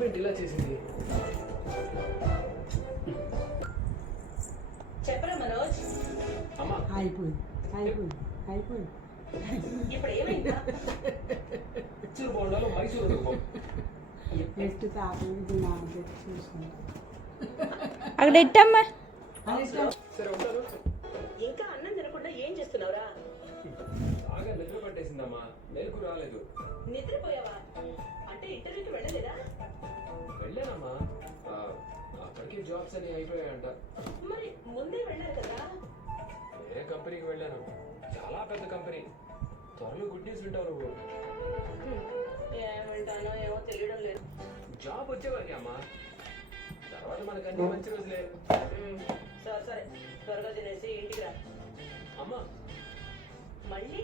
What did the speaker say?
అమ్మ ఇలా చేసింది. చెప్పరా మనోజ్? అమ్మ అయిపోయింది అయిపోయింది అయిపోయింది. ఇప్పుడు ఏమైందా? చిరు బోండాలు మైసూరు ఎట్టు తాపేది నాకు చూసుకుంటా అక్కడ ఎట్టమ్మా. సరే ఉంటాను. ఇంకా అన్నం తినకుండా ఏం చేస్తున్నావురా? బాగా నిద్ర పట్టేసిందమ్మా, మేలుకు రాలేదు. నిద్రపోయావా? అంటే ఇంటర్వ్యూకి వెళ్ళలేదా? వెళ్ళానమ్మా, అప్పటికే జాబ్స్ అన్ని అయిపోయాయంట. మరి ముందే వెళ్ళారు కదా. వేరే కంపెనీకి వెళ్ళాను, చాలా పెద్ద కంపెనీ. త్వరలో గుడ్ న్యూస్ వింటావు నువ్వు. ఏం వింటానో ఏమో తెలియడం లేదు. జాబ్ వచ్చేవారికి అమ్మా, తర్వాత మనకు అన్ని మంచి రోజులే. సరే సరే, త్వరగా తినేసి ఇంటికి రా. అమ్మా మళ్ళీ